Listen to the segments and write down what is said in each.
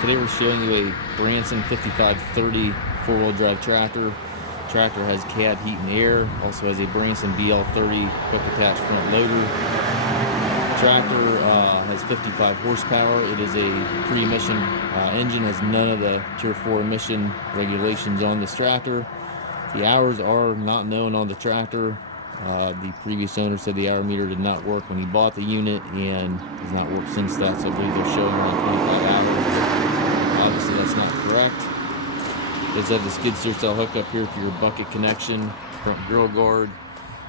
Today we're showing you a Branson 5530 four-wheel drive tractor. Tractor has cab heat and air, also has a Branson BL30 quick attached front loader. Tractor has 55 horsepower. It is a pre-emission engine, has none of the Tier 4 emission regulations on this tractor. The hours are not known on the tractor. The previous owner said the hour meter did not work when he bought the unit and has not worked since that, so I believe they're showing around 25 hours. Obviously that's not correct. It does have the skid steer style hookup here for your bucket connection, front grill guard.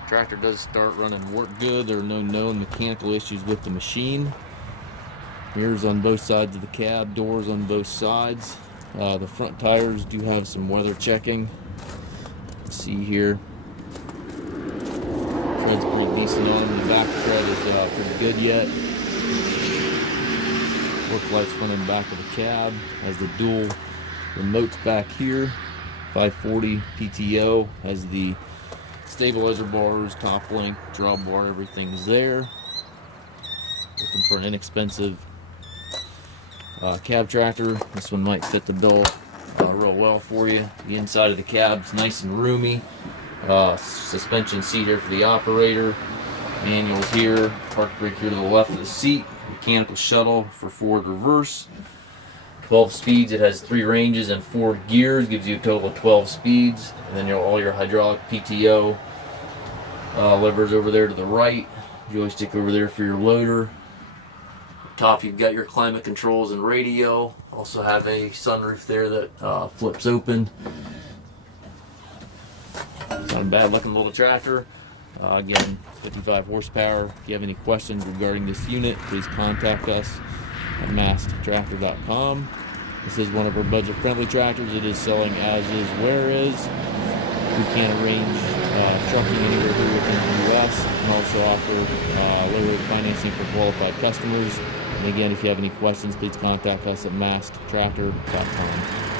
Tractor does start running work good. There are no known mechanical issues with the machine. Mirrors on both sides of the cab, doors on both sides. The front tires do have some weather checking. Let's see here. Tread's pretty decent on them. The back tread is pretty good yet. Work lights front and back of the cab. Has the dual remotes back here. 540 PTO. Has the stabilizer bars, top link, draw bar, everything's there. Looking for an inexpensive cab tractor. This one might fit the bill real well for you. The inside of the cab's nice and roomy. Suspension seat here for the operator. Manuals here. Park brake here to the left of the seat. Mechanical shuttle for forward reverse. 12 speeds. It has 3 ranges and 4 gears. Gives you a total of 12 speeds. And then all your hydraulic PTO levers over there to the right. Joystick over there for your loader. Top, you've got your climate controls and radio. Also have a sunroof there that flips open. It's not a bad looking little tractor. Again, 55 horsepower. If you have any questions regarding this unit, please contact us at masttractor.com. This is one of our budget friendly tractors. It is selling as is, where is. We can arrange trucking anywhere here within the U.S. and also offer low rate financing for qualified customers. And again, if you have any questions, please contact us at masttractor.com.